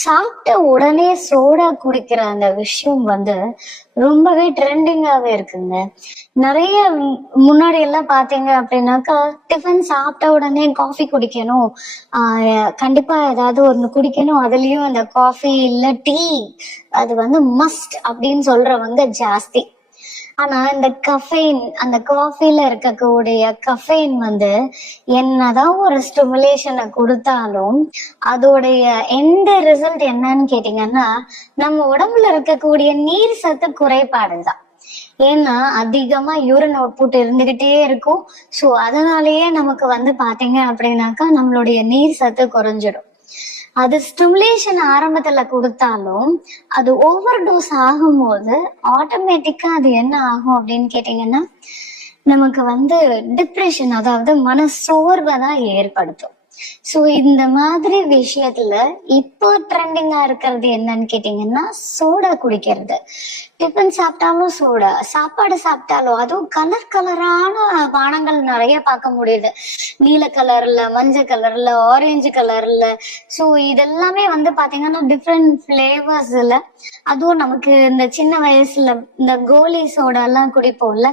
சாப்பிட்ட உடனே சோடா குடிக்கிற அந்த விஷயம் வந்து ரொம்பவே ட்ரெண்டிங்காவே இருக்குங்க. நிறைய முன்னாடி எல்லாம் பாத்தீங்க அப்படின்னாக்கா டிஃபன் சாப்பிட்ட உடனே காஃபி குடிக்கணும். ஆஹ் கண்டிப்பா ஏதாவது ஒண்ணு குடிக்கணும். அதுலயும் அந்த காஃபி இல்ல டீ அது வந்து மஸ்ட் அப்படின்னு சொல்றவங்க ஜாஸ்தி. ஆனா இந்த கஃபைன் அந்த காஃபில இருக்கக்கூடிய கஃபைன் வந்து என்னதான் ஒரு ஸ்டிமுலேஷனை கொடுத்தாலும் அதோடைய எந்த ரிசல்ட் என்னன்னு கேட்டீங்கன்னா நம்ம உடம்புல இருக்கக்கூடிய நீர் சத்து குறைபாடு தான் ஏன்னா அதிகமா யூரின் அவுட்புட் இருந்துகிட்டே இருக்கும். ஸோ அதனாலேயே நமக்கு வந்து பாத்தீங்க அப்படின்னாக்கா நம்மளுடைய நீர் சத்து குறைஞ்சிடும் அது ஸ்டிமுலேஷன் ஆரம்பத்துல கொடுத்தாலும் அது ஓவர் டோஸ் ஆகும்போது ஆட்டோமேட்டிக்கா அது என்ன ஆகும் அப்படின்னு கேட்டீங்கன்னா நமக்கு வந்து டிப்ரெஷன் அதாவது மன சோர்வை தான் ஏற்படுத்தும். ஸோ இந்த மாதிரி விஷயத்துல இப்போ ட்ரெண்டிங்கா இருக்கிறது என்னன்னு கேட்டீங்கன்னா சோடா குடிக்கிறது. டிஃபன் சாப்பிட்டாலும் சோடா சாப்பாடு சாப்பிட்டாலும் அதுவும் கலர் கலரான பானங்கள் நிறைய பார்க்க முடியுது. நீல கலர்ல மஞ்சள் கலர்ல ஆரஞ்சு கலர்ல ஸோ இதெல்லாமே வந்து பாத்தீங்கன்னா டிஃப்ரெண்ட் ஃபிளேவர்ஸ்ல அதுவும் நமக்கு இந்த சின்ன வயசுல இந்த கோலி சோடா எல்லாம் குடிப்போம்ல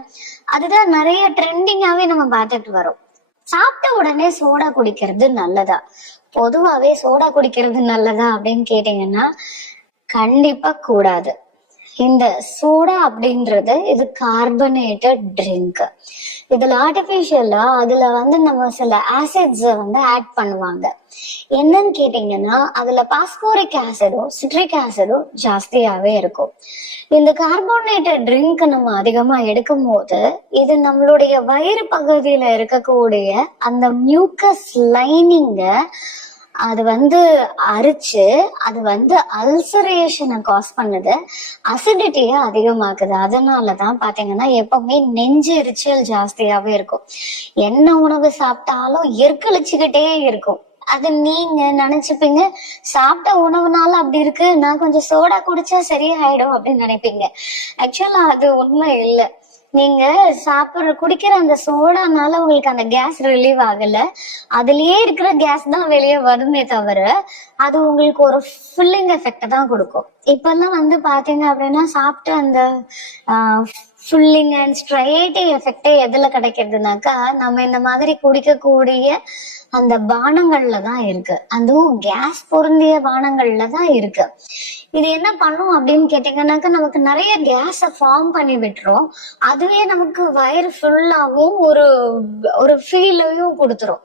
அதுதான் நிறைய ட்ரெண்டிங்காவே நம்ம பார்த்துட்டு வரோம். சாப்பிட்ட உடனே சோடா குடிக்கிறது நல்லதா? பொதுவாவே சோடா குடிக்கிறது நல்லதா அப்படின்னு கேட்டீங்கன்னா கண்டிப்பா கூடாது. இந்த சோடா அப்படின்றது இது கார்பனேட்டட் ட்ரிங்க் இதுல ஆர்டிபிஷியலா அதுல வந்து நம்ம சில ஆசிட்ஸ் வந்து ஆட் பண்ணுவாங்க. என்னன்னு கேட்டீங்கன்னா அதுல பாஸ்போரிக் ஆசிடும் சிட்ரிக் ஆசிடும் ஜாஸ்தியாவே இருக்கும். இந்த கார்போனேட்டட் ட்ரிங்க் நம்ம அதிகமா எடுக்கும் போது இது நம்மளுடைய வயிறு பகுதியில இருக்கக்கூடிய அந்த மியூக்கஸ் லைனிங்க அது வந்து அரிச்சு அது வந்து அல்சரேஷனை காஸ் பண்ணுது. அசிடிட்டியை அதிகமாக்குது. அதனாலதான் பாத்தீங்கன்னா எப்பவுமே நெஞ்சு எரிச்சல் ஜாஸ்தியாவே இருக்கும். என்ன உணவு சாப்பிட்டாலும் எற்கழிச்சுக்கிட்டே இருக்கும். அது நீங்க நினைச்சுப்பீங்க சாப்பிட்ட உணவுனால அப்படி இருக்கு நான் கொஞ்சம் சோடா குடிச்சா சரியாயிடும் அப்படின்னு நினைப்பீங்க. ஆக்சுவலா அது உண்மை இல்லை. நீங்க சாப்பிடுற குடிக்கிற அந்த சோடானால உங்களுக்கு அந்த கேஸ் ரிலீவ் ஆகல. அதுலயே இருக்கிற கேஸ் தான் வெளியே வருமே தவிர அது உங்களுக்கு ஒரு ஃபில்லிங் எஃபெக்ட் தான் கொடுக்கும். இப்பெல்லாம் வந்து பாத்தீங்க அப்படின்னா சாப்பிட்டு அந்த ஃபுல்லிங் அண்ட் ஸ்ட்ரைட்டிங் எஃபெக்டே எதுல கிடைக்கிறதுனாக்கா நம்ம இந்த மாதிரி குடிக்கக்கூடிய அந்த பானங்கள்ல தான் இருக்கு. அதுவும் கேஸ் பொருந்திய பானங்கள்ல தான் இருக்கு. இது என்ன பண்ணும் அப்படின்னு கேட்டீங்கன்னாக்கா நமக்கு நிறைய கேஸ ஃபார்ம் பண்ணி விட்டுரும். அதுவே நமக்கு வயிறு ஃபுல்லாகவும் ஒரு ஒரு ஃபீலையும் கொடுத்துரும்.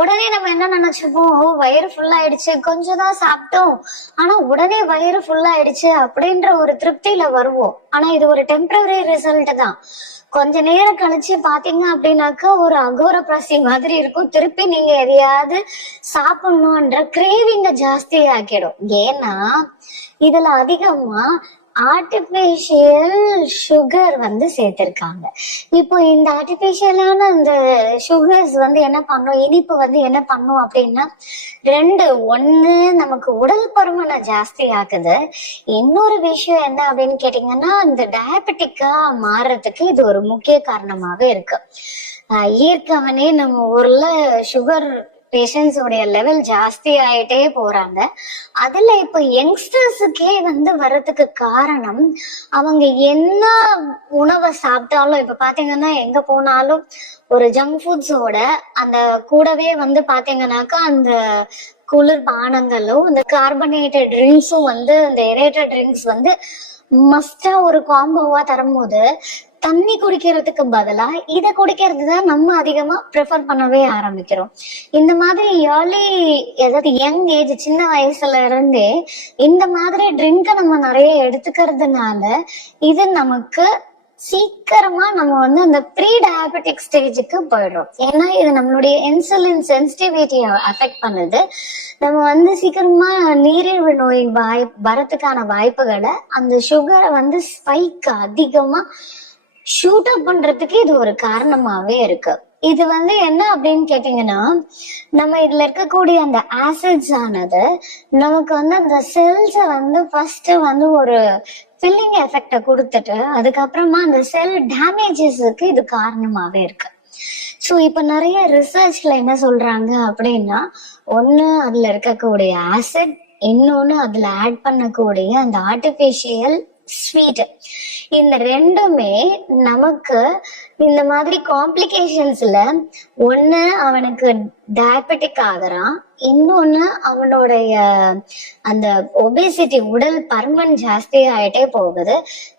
உடனே நம்ம என்ன நினைச்சுப்போம் ஓ வயிறு ஃபுல்லாயிடுச்சு கொஞ்சம் தான் சாப்பிட்டோம். ஆனா உடனே வயிறு ஃபுல்லாயிடுச்சு அப்படின்ற ஒரு திருப்தியில வருவோம். ஆனா இது ஒரு டெம்பரரி ரிசல்ட் தான். கொஞ்ச நேரம் கழிச்சு பாத்தீங்க அப்படின்னாக்கா ஒரு அகோர பிரசி மாதிரி இருக்கும். திருப்பி நீங்க எதையாவது சாப்பிடணும்ன்ற கிரேவிங்க ஜாஸ்தி ஆக்கிடும் ஏன்னா இதுல அதிகமா ஆர்டிபிஷியல் சுகர் வந்து சேர்த்திருக்காங்க. இப்போ இந்த ஆர்டிபிஷியலான இந்த சுகர்ஸ் வந்து என்ன பண்ணும் இனிப்பு வந்து என்ன பண்ணும் அப்படின்னா ரெண்டு ஒன்று நமக்கு உடல் பருமனை ஜாஸ்தி ஆக்குது இன்னொரு விஷயம் என்ன அப்படின்னு கேட்டீங்கன்னா இந்த டயபெட்டிக்கா மாறுறதுக்கு இது ஒரு முக்கிய காரணமாக இருக்கு. ஆஹ் ஏற்கனவே நம்ம ஊர்ல சுகர் பேஷண்ட்ஸ் லெவல் ஜாஸ்தி ஆயிட்டே போறாங்க. அதுல இப்ப யங்ஸ்டர்ஸுக்கே வந்து வர்றதுக்கு காரணம் அவங்க என்ன உணவை சாப்பிட்டாலும் இப்ப பாத்தீங்கன்னா எங்க போனாலும் ஒரு ஜங்க் ஃபுட்ஸோட அந்த கூடவே வந்து பாத்தீங்கன்னாக்கா அந்த குளிர் பானங்களும் இந்த கார்பனேட்டட் ட்ரிங்க்ஸும் வந்து இந்த எரேட்டட் ட்ரிங்க்ஸ் வந்து மஸ்டா ஒரு காம்போவா தரும்போது தண்ணி குடிக்கிறதுக்கு பதிலா இதை குடிக்கிறது தான் நம்ம அதிகமா ப்ரிஃபர் பண்ணவே ஆரம்பிக்கிறோம். இந்த மாதிரி ஏர்லி அதாவது யங் ஏஜ் சின்ன வயசுல இருந்தே இந்த மாதிரி ட்ரிங்கை நம்ம நிறைய எடுத்துக்கிறதுனால இது நமக்கு சீக்கிரமா நம்ம வந்து அந்த ப்ரீ டயபெட்டிக் ஸ்டேஜுக்கு போயிடுறோம். ஏன்னா இது நம்மளுடைய இன்சுலின் சென்சிட்டிவிட்டியை அஃபெக்ட் பண்ணுது. நம்ம வந்து சீக்கிரமா நீரிழிவு நோய் வாய் வரத்துக்கான வாய்ப்புகளை அந்த சுகரை வந்து ஸ்பைக் அதிகமா ஷூட் அப் பண்றதுக்கு இது ஒரு காரணமாவே இருக்கு. இது வந்து என்ன அப்படின்னு கேட்டீங்கன்னா நம்ம இதுல இருக்கக்கூடிய அந்த ஆசிட்ஸ் ஆனது நமக்கு வந்து அந்த செல்ஸை வந்து ஃபர்ஸ்ட் வந்து ஒரு ஃபில்லிங் எஃபெக்டை கொடுத்துட்டு அதுக்கப்புறமா அந்த செல் டேமேஜஸுக்கு இது காரணமாவே இருக்கு. ஸோ இப்போ நிறைய ரிசர்ச்ல என்ன சொல்றாங்க அப்படின்னா ஒன்று அதுல இருக்கக்கூடிய ஆசிட் இன்னொன்னு அதுல ஆட் பண்ணக்கூடிய அந்த ஆர்டிபிஷியல் ஸ்வீட் இந்த ரெண்டுமே நமக்கு இந்த மாதிரி காம்ப்ளிகேஷன்ஸ்ல ஒண்ணு அவனுக்கு டயபெட்டிக் ஆகுறான் இன்னொன்னு அவனுடைய அந்த ஒபேசிட்டி உடல் பருமன் ஜாஸ்தி ஆயிட்டே போகுது.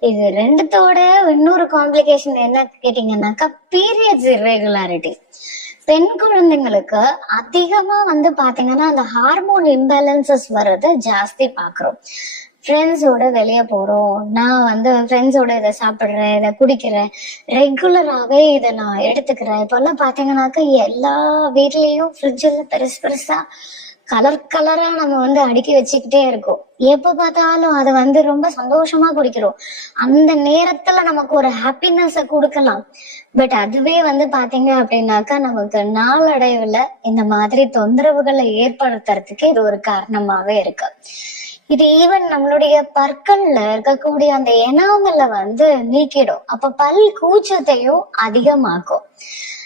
இது ரெண்டுத்தோட இன்னொரு காம்ப்ளிகேஷன் என்ன கேட்டீங்கன்னாக்கா பீரியட்ஸ் irregularity. பெண் குழந்தைங்களுக்கு அதிகமா வந்து பாத்தீங்கன்னா அந்த ஹார்மோன் இம்பேலன்சஸ் வர்றத ஜாஸ்தி பாக்குறோம். ஃப்ரெண்ட்ஸோட வெளியே போறோம். நான் வந்து ஃப்ரெண்ட்ஸோட இதை சாப்பிடுறேன் இதை குடிக்கிறேன். ரெகுலராகவே இதை நான் எடுத்துக்கிறேன். இப்பெல்லாம் பாத்தீங்கன்னாக்கா எல்லா வீட்லயும் ஃப்ரிட்ஜில் பெருசு பெருசா கலர் கலரா நம்ம வந்து அடுக்கி வச்சுக்கிட்டே இருக்கோம். எப்ப பார்த்தாலும் அதை வந்து ரொம்ப சந்தோஷமா குடிக்கிறோம். அந்த நேரத்துல நமக்கு ஒரு ஹாப்பினஸ கொடுக்கலாம். பட் அதுவே வந்து பாத்தீங்க அப்படின்னாக்கா நமக்கு நாளடைவுல இந்த மாதிரி தொந்தரவுகளை ஏற்படுத்துறதுக்கு இது ஒரு காரணமாவே இருக்கு. இது ஈவன் நம்மளுடைய பற்கள்ல இருக்கக்கூடிய அந்த எனாமல வந்து நீக்கிடும். அப்ப பல் கூச்சத்தையும் அதிகமாக்கும்.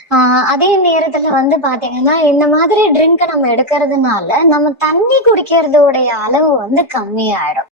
ஆஹ் அதே நேரத்துல வந்து பாத்தீங்கன்னா இந்த மாதிரி ட்ரிங்க் நம்ம எடுக்கிறதுனால நம்ம தண்ணி குடிக்கிறதோடைய அளவு வந்து கம்மியாயிடும்.